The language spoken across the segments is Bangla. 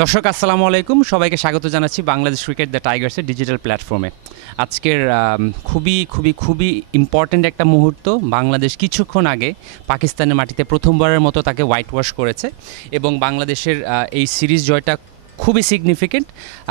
দর্শক আসসালামু আলাইকুম, সবাইকে স্বাগত জানাচ্ছি বাংলাদেশ ক্রিকেট দ্য টাইগার্সের ডিজিটাল প্ল্যাটফর্মে। আজকের খুবই খুবই খুবই ইম্পর্ট্যান্ট একটা মুহূর্ত। বাংলাদেশ কিছুক্ষণ আগে পাকিস্তানের মাটিতে প্রথমবারের মতো তাকে হোয়াইট ওয়াশ করেছে এবং বাংলাদেশের এই সিরিজ জয়টা খুবই সিগনিফিকেন্ট।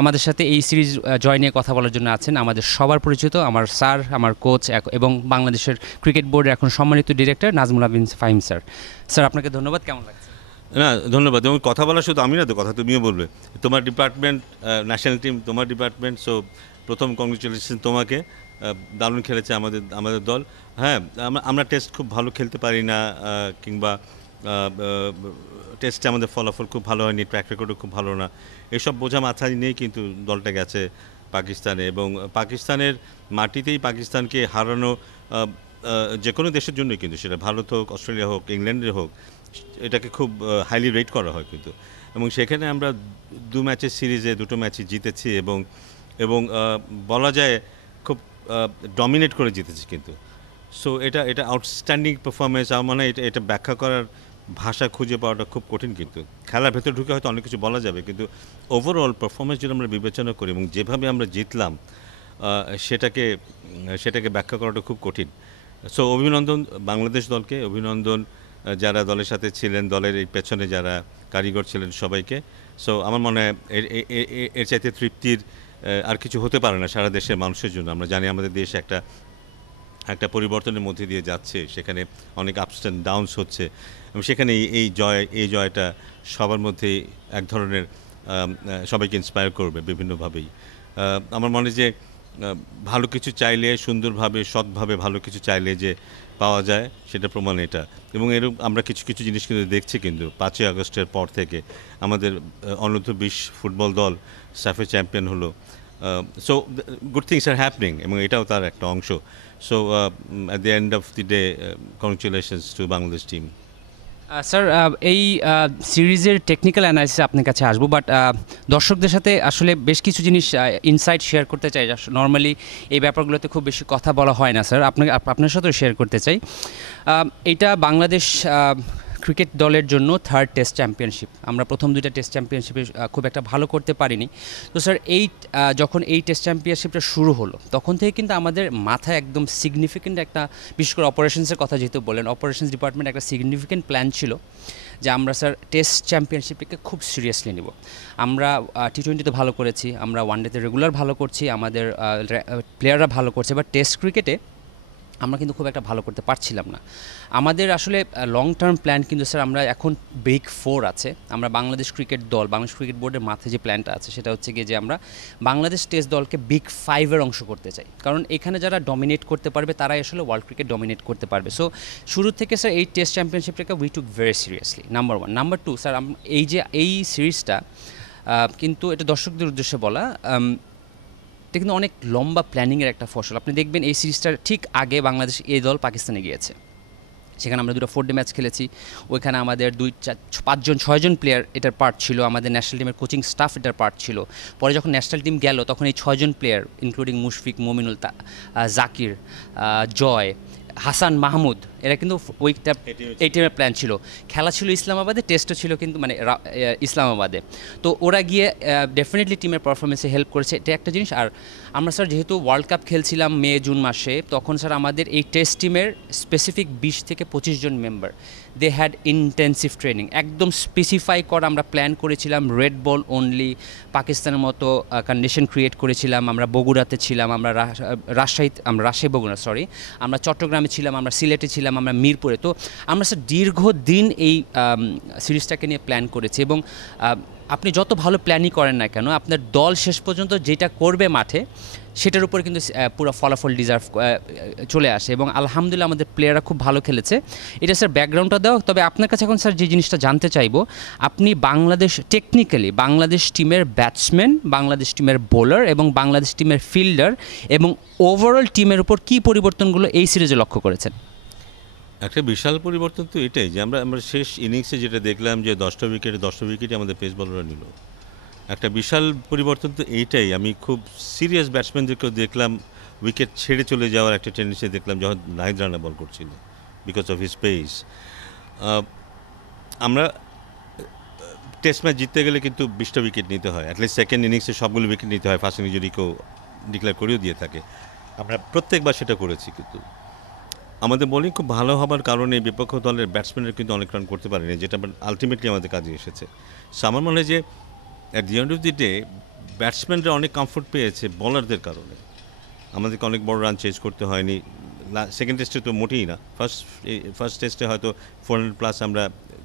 আমাদের সাথে এই সিরিজ জয় নিয়ে কথা বলার জন্য আছেন আমাদের সবার পরিচিত আমার স্যার, আমার কোচ এবং বাংলাদেশের ক্রিকেট বোর্ডের এখন সম্মানিত director Nazmul আবিন Fahim sir. Sir, আপনাকে ধন্যবাদ। কেমন লাগছে? না, ধন্যবাদ। এবং কথা বলা শুধু আমি না, তো কথা তুমিও বলবে। তোমার ডিপার্টমেন্ট, ন্যাশনাল টিম তোমার ডিপার্টমেন্ট, সো প্রথম কংগ্রেচুলেশন তোমাকে। দারুণ খেলেছে আমাদের আমাদের দল। হ্যাঁ, আমরা টেস্ট খুব ভালো খেলতে পারি না, কিংবা টেস্টে আমাদের ফলাফল খুব ভালো হয়নি, ট্র্যাক রেকর্ডও খুব ভালো না, এসব বোঝা মাথায় নিয়েই কিন্তু দলটা গেছে পাকিস্তানে। এবং পাকিস্তানের মাটিতেই পাকিস্তানকে হারানো যে কোনো দেশের জন্যই, কিন্তু সেটা ভারত হোক, অস্ট্রেলিয়া হোক, ইংল্যান্ডের হোক, এটাকে খুব হাইলি রেট করা হয় কিন্তু। এবং সেখানে আমরা দু ম্যাচের সিরিজে দুটো ম্যাচই জিতেছি এবং এবং বলা যায় খুব ডমিনেট করে জিতেছি কিন্তু। সো এটা এটা আউটস্ট্যান্ডিং পারফরমেন্স। আমার মনে হয় এটা ব্যাখ্যা করার ভাষা খুঁজে পাওয়াটা খুব কঠিন কিন্তু। খেলার ভেতর ঢুকে হয়তো অনেক কিছু বলা যাবে, কিন্তু ওভারঅল পারফরমেন্স যদি আমরা বিবেচনা করি এবং যেভাবে আমরা জিতলাম, সেটাকে সেটাকে ব্যাখ্যা করাটা খুব কঠিন। সো অভিনন্দন বাংলাদেশ দলকে, অভিনন্দন যারা দলের সাথে ছিলেন, দলের এই পেছনে যারা কারিগর ছিলেন সবাইকে। সো আমার মনে হয় এর চাইতে তৃপ্তির আর কিছু হতে পারে না সারা দেশের মানুষের জন্য। আমরা জানি আমাদের দেশ একটা একটা পরিবর্তনের মধ্যে দিয়ে যাচ্ছে, সেখানে অনেক আপস অ্যান্ড ডাউনস হচ্ছে, এবং সেখানে এই জয়টা সবার মধ্যেই এক ধরনের সবাইকে ইন্সপায়ার করবে বিভিন্নভাবেই। আমার মনে যে ভালো কিছু চাইলে, সুন্দরভাবে সৎভাবে ভালো কিছু চাইলে যে পাওয়া যায়, সেটা প্রমাণ এটা। এবং এরকম আমরা কিছু কিছু জিনিস কিন্তু দেখছি, কিন্তু 5ই আগস্টের পর থেকে আমাদের অনূর্ধ্ব-20 ফুটবল দল সাফে চ্যাম্পিয়ন হলো। So good things are happening, এবং এটাও তার একটা অংশ। So at the end of the day, congratulations two Bangladesh team. Sir, এই সিরিজের টেকনিক্যাল অ্যানালিসিস আপনার কাছে আসবো, বাট দর্শকদের সাথে আসলে বেশ কিছু জিনিস ইনসাইট শেয়ার করতে চাই। নর্মালি এই ব্যাপারগুলোতে খুব বেশি কথা বলা হয় না স্যার, আপনার সাথেও শেয়ার করতে চাই। এটা বাংলাদেশ ক্রিকেট দলের জন্য থার্ড টেস্ট চ্যাম্পিয়নশিপ। আমরা প্রথম দুইটা টেস্ট চ্যাম্পিয়নশিপে খুব একটা ভালো করতে পারিনি। তো স্যার, যখন এই টেস্ট চ্যাম্পিয়নশিপটা শুরু হলো, তখন থেকে কিন্তু আমাদের মাথায় একদম সিগনিফিকেন্ট একটা, বিশেষ করে অপারেশনসের কথা যেহেতু বললেন, অপারেশনস ডিপার্টমেন্ট একটা সিগনিফিকেন্ট প্ল্যান ছিল যে আমরা স্যার টেস্ট চ্যাম্পিয়নশিপটাকে খুব সিরিয়াসলি নেব। আমরা টি-20তে ভালো করেছি, আমরা ওয়ানডেতে রেগুলার ভালো করছি, আমাদের প্লেয়াররা ভালো করছে, বাট টেস্ট ক্রিকেটে আমরা কিন্তু খুব একটা ভালো করতে পারছিলাম না। আমাদের আসলে লং টার্ম প্ল্যান কিন্তু স্যার, আমরা এখন বিগ 4 আছে, আমরা বাংলাদেশ ক্রিকেট দল, বাংলাদেশ ক্রিকেট বোর্ডের মাথায় যে প্ল্যানটা আছে সেটা হচ্ছে গিয়ে যে আমরা বাংলাদেশ টেস্ট দলকে বিগ 5-এর অংশ করতে চাই, কারণ এখানে যারা ডমিনেট করতে পারবে তারাই আসলে ওয়ার্ল্ড ক্রিকেট ডমিনেট করতে পারবে। সো শুরু থেকে স্যার এই টেস্ট চ্যাম্পিয়নশিপটাকে we took very seriously, number 1। Number 2 sir, এই সিরিজটা কিন্তু এটা দর্শকদের উদ্দেশ্যে বলা, এটা কিন্তু অনেক লম্বা প্ল্যানিংয়ের একটা ফসল। আপনি দেখবেন এই সিরিজটার ঠিক আগে বাংলাদেশ এই দল পাকিস্তানে গিয়েছে, সেখানে আমরা দুটো 4 ডে ম্যাচ খেলেছি। ওইখানে আমাদের 2-4-5-6জন প্লেয়ার এটার পার্ট ছিল, আমাদের ন্যাশনাল টিমের কোচিং স্টাফ এটার পার্ট ছিল। পরে যখন ন্যাশনাল টিম গেল, তখন এই 6জন প্লেয়ার ইনক্লুডিং মুশফিক, মমিনুল, জাকির, জয়, হাসান মাহমুদ, এরা কিন্তু এই টিমের প্ল্যান ছিল। খেলা ছিল ইসলামাবাদে, টেস্টও ছিল কিন্তু ইসলামাবাদে। তো ওরা গিয়ে ডেফিনেটলি টিমের পারফরমেন্সে হেল্প করেছে, এটা একটা জিনিস। আর আমরা স্যার যেহেতু ওয়ার্ল্ড কাপ খেলছিলাম মে-জুন মাসে, তখন স্যার আমাদের এই টেস্ট টিমের স্পেসিফিক 20 থেকে 25 জন member, they had intensive training, একদম স্পেসিফাই করা আমরা প্ল্যান করেছিলাম। রেড বল অনলি, পাকিস্তানের মতো কন্ডিশন ক্রিয়েট করেছিলাম। আমরা বগুড়াতে ছিলাম, আমরা রাজশাহী বগুড়া সরি, আমরা চট্টগ্রামে ছিলাম, আমরা সিলেটে ছিলাম, আমরা মিরপুরে। তো আমরা স্যার দীর্ঘদিন এই সিরিজটাকে নিয়ে প্ল্যান করেছি, এবং আপনি যত ভালো প্ল্যানই করেন না কেন, আপনার দল শেষ পর্যন্ত যেটা করবে মাঠে, সেটার উপর কিন্তু পুরো ফলাফল ডিজার্ভ চলে আসে। এবং আলহামদুলিল্লাহ আমাদের প্লেয়াররা খুব ভালো খেলেছে। এটা স্যার ব্যাকগ্রাউন্ডটা দেওয়া। তবে আপনার কাছে এখন স্যার যে জিনিসটা জানতে চাইবো, আপনি টেকনিক্যালি বাংলাদেশ টিমের ব্যাটসম্যান, বাংলাদেশ টিমের বোলার এবং বাংলাদেশ টিমের ফিল্ডার এবং ওভারঅল টিমের উপর কী পরিবর্তনগুলো এই সিরিজে লক্ষ্য করেছেন? একটা বিশাল পরিবর্তন তো এটাই যে আমরা শেষ ইনিংসে যেটা দেখলাম যে 10টা উইকেটই আমাদের পেস বলাররা নিল। একটা বিশাল পরিবর্তন তো এইটাই। আমি খুব সিরিয়াস ব্যাটসম্যানদেরকেও দেখলাম উইকেট ছেড়ে চলে যাওয়ার একটা টেন্ডেন্সি দেখলাম যখন নাহিদ রানা বল করছিল, বিকজ অফ হিজ পেস। আমরা টেস্ট ম্যাচ জিততে গেলে কিন্তু 20টা উইকেট নিতে হয়, অ্যাটলিস্ট সেকেন্ড ইনিংসে সবগুলো উইকেট নিতে হয়, ফার্স্ট ইনিংস যদি কেউ ডিক্লেয়ার করেও দিয়ে থাকে। আমরা প্রত্যেকবার সেটা করেছি, কিন্তু আমাদের বোলিং খুব ভালো হবার কারণে বিপক্ষ দলের ব্যাটসম্যানরা কিন্তু অনেক রান করতে পারেনি, যেটা আলটিমেটলি আমাদের কাজে এসেছে। সো আমার মনে হয় যে at the end of the day ব্যাটসম্যানরা অনেক কমফোর্ট পেয়েছে বলারদের কারণে। আমাদেরকে অনেক বড় রান চেজ করতে হয়নি। সেকেন্ড টেস্টে তো মোটেই না, ফার্স্ট টেস্টে হয়তো 400+ আমরা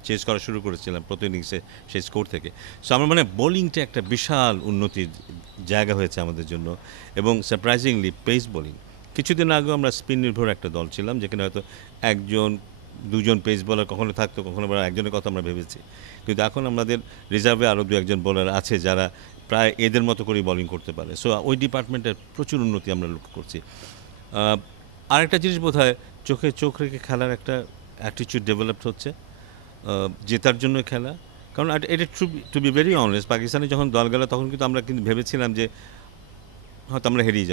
চেজ করা শুরু করেছিলাম প্রতি ইনিংসে সেই স্কোর থেকে। সো আমার মানে বোলিংটা একটা বিশাল উন্নতির জায়গা হয়েছে আমাদের জন্য, এবং সারপ্রাইজিংলি পেস বোলিং। কিছুদিন আগেও আমরা স্পিন নির্ভর একটা দল ছিলাম, যেখানে হয়তো একজন দুজন পেস বোলার কখনো থাকতো, কখনো আবার একজনের কথা আমরা ভেবেছি, কিন্তু এখন আমাদের রিজার্ভে আরও 2-1 বোলার আছে যারা প্রায় এদের মতো করেই বোলিং করতে পারে। সো ওই ডিপার্টমেন্টের প্রচুর উন্নতি আমরা লক্ষ্য করছি। আরেকটা জিনিস বোধহয় চোখে চোখ রেখে খেলার একটা অ্যাটিটিউড ডেভেলপড হচ্ছে, জেতার জন্য খেলা। কারণ এটা টু বি ভেরি অনেস্ট, পাকিস্তানে যখন দল গেল তখন কিন্তু আমরা কিন্তু ভেবেছিলাম যে হয়তো আমরা হেরিয়ে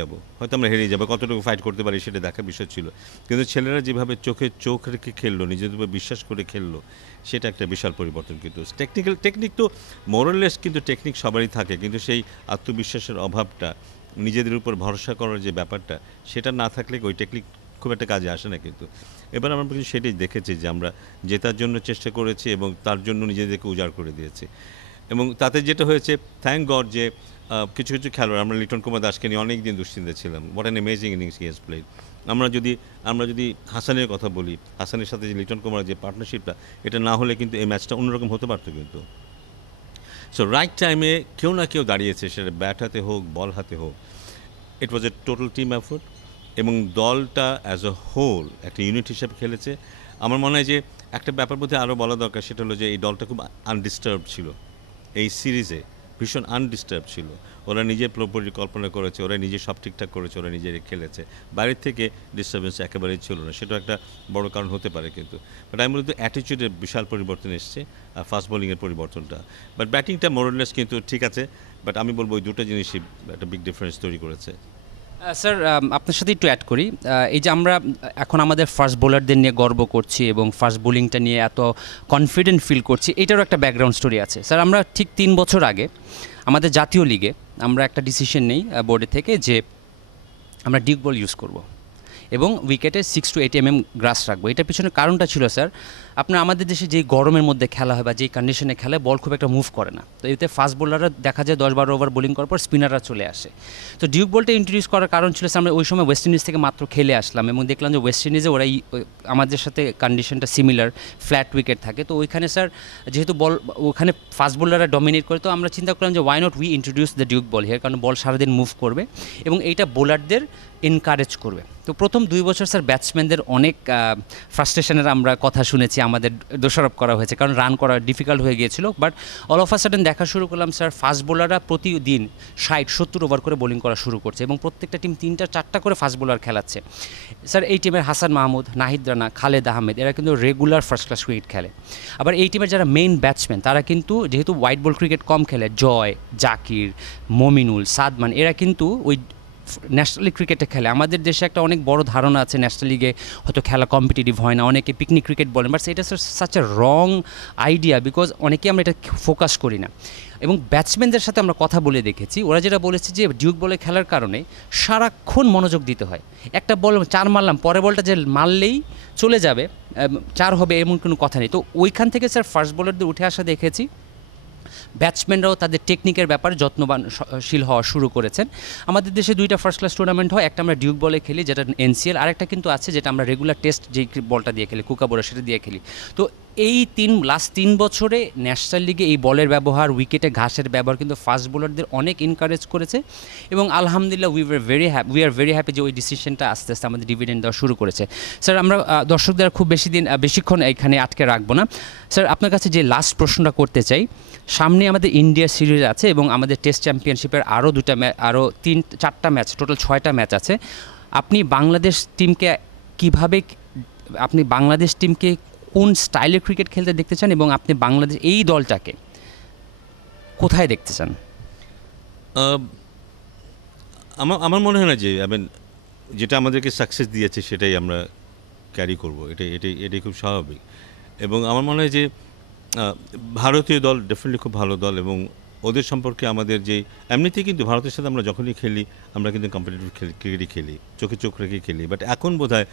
যাব, কতটুকু ফাইট করতে পারি সেটা দেখার বিষয় ছিল। কিন্তু ছেলেরা যেভাবে চোখে চোখ রেখে খেললো, নিজেদের উপর বিশ্বাস করে খেললো, সেটা একটা বিশাল পরিবর্তন। কিন্তু টেকনিক তো মোরাললেস, কিন্তু টেকনিক সবারই থাকে, কিন্তু সেই আত্মবিশ্বাসের অভাবটা, নিজেদের উপর ভরসা করার যে ব্যাপারটা, সেটা না থাকলে ওই টেকনিক খুব একটা কাজে আসে না। কিন্তু এবার আমরা কিন্তু সেটাই দেখেছি যে আমরা জেতার জন্য চেষ্টা করেছি এবং তার জন্য নিজেদেরকে উজাড় করে দিয়েছি। এবং তাতে যেটা হয়েছে, থ্যাংক গড যে কিছু কিছু খেলোয়াড়, আমরা লিটন কুমার দাসকে নিয়ে অনেক দিন দুশ্চিন্তা ছিলাম, what an amazing innings he has played. আমরা যদি হাসানের কথা বলি, হাসানের সাথে যে লিটন কুমারের যে পার্টনারশিপটা, এটা না হলে কিন্তু এই ম্যাচটা অন্যরকম হতে পারতো কিন্তু। সো রাইট টাইমে কেউ না কেউ দাঁড়িয়েছে, সেটা ব্যাট হাতে হোক বল হাতে হোক। ইট ওয়াজ এ টোটাল টিম এফোর্ট, এবং দলটা অ্যাজ এ হোল একটা ইউনিট হিসেবে খেলেছে। আমার মনে হয় যে একটা ব্যাপার বোধহয় আরও বলা দরকার, সেটা হলো যে এই দলটা খুব আনডিস্টার্ব ছিল এই সিরিজে, ভীষণ আনডিস্টার্ব ছিল। ওরা নিজে পরিকল্পনা করেছে, ওরা নিজে সব ঠিকঠাক করেছে, ওরা নিজেরাই খেলেছে, বাইরের থেকে ডিস্টার্বেন্স একেবারেই ছিল না। সেটাও একটা বড় কারণ হতে পারে কিন্তু। বাট আমি বলতে অ্যাটিটিউডের বিশাল পরিবর্তন এসছে, ফাস্ট বোলিংয়ের পরিবর্তনটা। বাট ব্যাটিংটা মোরলেস কিন্তু ঠিক আছে, বাট আমি বলবো ওই দুটো জিনিসই একটা বিগ ডিফারেন্স তৈরি করেছে। স্যার, আপনার সাথে একটু অ্যাড করি। এই যে আমরা এখন আমাদের ফাস্ট বোলারদের নিয়ে গর্ব করছি এবং ফাস্ট বোলিংটা নিয়ে এত কনফিডেন্ট ফিল করছি, এটারও একটা ব্যাকগ্রাউন্ড স্টোরি আছে। স্যার, আমরা ঠিক 3 বছর আগে আমাদের জাতীয় লিগে আমরা একটা ডিসিশন নেই বোর্ডে থেকে যে আমরা ডিউক বল ইউজ করব এবং উইকেটে 6 to 8 mm গ্রাস রাখবো। এটার পিছনে কারণটা ছিল স্যার, আপনার আমাদের দেশে যেই গরমের মধ্যে খেলা হয় বা যেই কন্ডিশনে খেলে, বল খুব একটা মুভ করে না। তো এতে ফাস্ট বোলাররা দেখা যায় 10-12 ওভার বোলিং করার পর স্পিনাররা চলে আসে। তো ডিউক বলটা ইন্ট্রোডিউস করার কারণ ছিল স্যার, আমরা ওই সময় ওয়েস্ট ইন্ডিজ থেকে মাত্র খেলে আসলাম এবং দেখলাম যে ওয়েস্ট ইন্ডিজে ওরাই আমাদের সাথে কন্ডিশনটা সিমিলার, ফ্ল্যাট উইকেট থাকে। তো ওইখানে স্যার যেহেতু বল ওখানে ফাস্ট বোলাররা ডমিনেট করে, তো আমরা চিন্তা করলাম যে why not we introduce the duke ball here, কারণ বল সারাদিন মুভ করবে এবং এইটা বোলারদের এনকারেজ করবে। তো প্রথম 2 বছর স্যার ব্যাটসম্যানদের অনেক ফ্রাস্ট্রেশনের আমরা কথা শুনেছি, আমাদের দোষারোপ করা হয়েছে, কারণ রান করা ডিফিকাল্ট হয়ে গিয়েছিল। But all of a sudden দেখা শুরু করলাম স্যার, ফাস্ট বোলাররা প্রতিদিন 60-70 ওভার করে বোলিং করা শুরু করছে এবং প্রত্যেকটা টিম 3-4টা করে ফাস্ট বোলার খেলাচ্ছে। স্যার, এই টিমের হাসান মাহমুদ, নাহিদ রানা, খালেদ আহমেদ, এরা কিন্তু রেগুলার ফার্স্ট ক্লাস ক্রিকেট খেলে। আবার এই টিমের যারা মেইন ব্যাটসম্যান, তারা কিন্তু যেহেতু হোয়াইট বল ক্রিকেট কম খেলে, জয়, জাকির, মমিনুল, সাদমান, এরা কিন্তু ওই ন্যাশনাল লিগ ক্রিকেটে খেলে। আমাদের দেশে একটা অনেক বড় ধারণা আছে ন্যাশনাল লিগে হয়তো খেলা কম্পিটিটিভ হয় না, অনেকে পিকনিক ক্রিকেট বলেন, বাট এটা such a wrong idea, because অনেকে আমরা এটা ফোকাস করি না। এবং ব্যাটসম্যানদের সাথে আমরা কথা বলে দেখেছি, ওরা যেটা বলেছে যে ডিউক বলে খেলার কারণে সারাক্ষণ মনোযোগ দিতে হয়। একটা বল 4 মারলাম, পরের বলটা যে মারলেই চলে যাবে 4 হবে এমন কোনো কথা নেই। তো ওইখান থেকে স্যার ফাস্ট বোলারদের উঠে আসা দেখেছি, ব্যাটসম্যানরাও তাদের টেকনিকের ব্যাপারে যত্নবানশীল হওয়া শুরু করেছেন। আমাদের দেশে 2টা ফার্স্ট ক্লাস টুর্নামেন্ট হয়, একটা আমরা ডিউক বলে খেলি যেটা NCL, আরেকটা কিন্তু আছে যেটা আমরা রেগুলার টেস্ট যেই বলটা দিয়ে খেলি, কুকাবোরা, সেটা দিয়ে খেলি। তো এই লাস্ট 3 বছরে ন্যাশনাল লিগে এই বলের ব্যবহার, উইকেটে ঘাসের ব্যবহার কিন্তু ফাস্ট বোলারদের অনেক এনকারেজ করেছে এবং আলহামদুলিল্লাহ উই আর ভেরি হ্যাপি যে ওই ডিসিশনটা আস্তে আস্তে আমাদের ডিভিডেন্ড দেওয়া শুরু করেছে। স্যার, আমরা দর্শকদের খুব বেশিক্ষণ এখানে আটকে রাখবো না। স্যার, আপনার কাছে যে লাস্ট প্রশ্নটা করতে চাই, সামনে আমাদের ইন্ডিয়া সিরিজ আছে এবং আমাদের টেস্ট চ্যাম্পিয়নশিপের আরও 4টা ম্যাচ, টোটাল 6টা ম্যাচ আছে। আপনি বাংলাদেশ টিমকে কোন স্টাইলের ক্রিকেট খেলতে দেখতে চান এবং আপনি বাংলাদেশ এই দলটাকে কোথায় দেখতে চান? আমার মনে হয় না যে যেটা আমাদেরকে সাকসেস দিয়েছে সেটাই আমরা ক্যারি করব, এটাই খুব স্বাভাবিক। এবং আমার মনে হয় যে ভারতীয় দল ডেফিনেটলি খুব ভালো দল, এবং ওদের সম্পর্কে আমাদের যে এমনিতেই কিন্তু ভারতের সাথে আমরা যখনই খেলি আমরা কিন্তু কম্পিটিটিভ ক্রিকেটই খেলি, চোখে চোখ রেখে খেলি, বাট এখন বোধহয়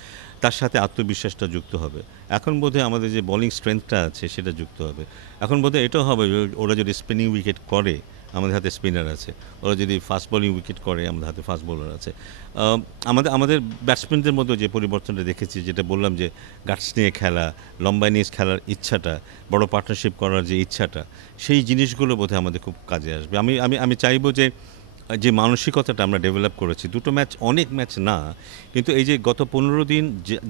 তার সাথে আত্মবিশ্বাসটা যুক্ত হবে। এখন বোধহয় আমাদের যে বোলিং স্ট্রেংথটা আছে সেটা যুক্ত হবে। এখন বোধহয় এটাও হবে যে ওরা যদি স্পিনিং উইকেট করে আমাদের হাতে স্পিনার আছে, ওরা যদি ফাস্ট বোলিং উইকেট করে আমাদের হাতে ফাস্ট বোলার আছে। আমাদের ব্যাটসম্যানদের মধ্যে যে পরিবর্তনটা দেখেছি, যেটা বললাম যে গাটস নিয়ে খেলা, লম্বা ইনিংস খেলার ইচ্ছাটা, বড় পার্টনারশিপ করার যে ইচ্ছাটা, সেই জিনিসগুলো বোধহয় আমাদের খুব কাজে আসবে। আমি আমি আমি চাইবো যে যে মানসিকতাটা আমরা ডেভেলপ করেছি, দুটো ম্যাচ অনেক ম্যাচ না, কিন্তু এই যে গত 15 দিন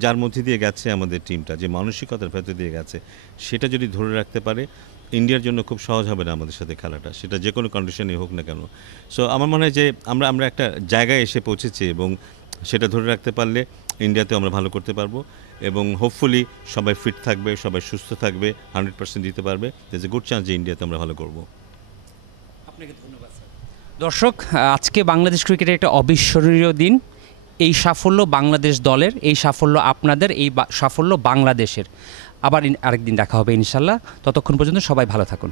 যার মধ্যে দিয়ে গেছে আমাদের টিমটা, যে মানসিকতার ভেতর দিয়ে গেছে, সেটা যদি ধরে রাখতে পারে ইন্ডিয়ার জন্য খুব সহজ হবে না আমাদের সাথে খেলাটা, সেটা যে কোনো কন্ডিশনেই হোক না কেন। সো আমার মনে হয় যে আমরা একটা জায়গায় এসে পৌঁছেছি, এবং সেটা ধরে রাখতে পারলে ইন্ডিয়াতেও আমরা ভালো করতে পারবো, এবং হোপফুলি সবাই ফিট থাকবে, সবাই সুস্থ থাকবে, 100% দিতে পারবে, there's a গুড চান্স যে ইন্ডিয়াতে আমরা ভালো করবো। আপনাকে ধন্যবাদ স্যার। দর্শক, আজকে বাংলাদেশ ক্রিকেটের একটা অবিস্মরণীয় দিন। এই সাফল্য বাংলাদেশ দলের, এই সাফল্য আপনাদের, এই সাফল্য বাংলাদেশের। আবার আরেকদিন দেখা হবে ইনশাল্লাহ। ততক্ষণ পর্যন্ত সবাই ভালো থাকুন।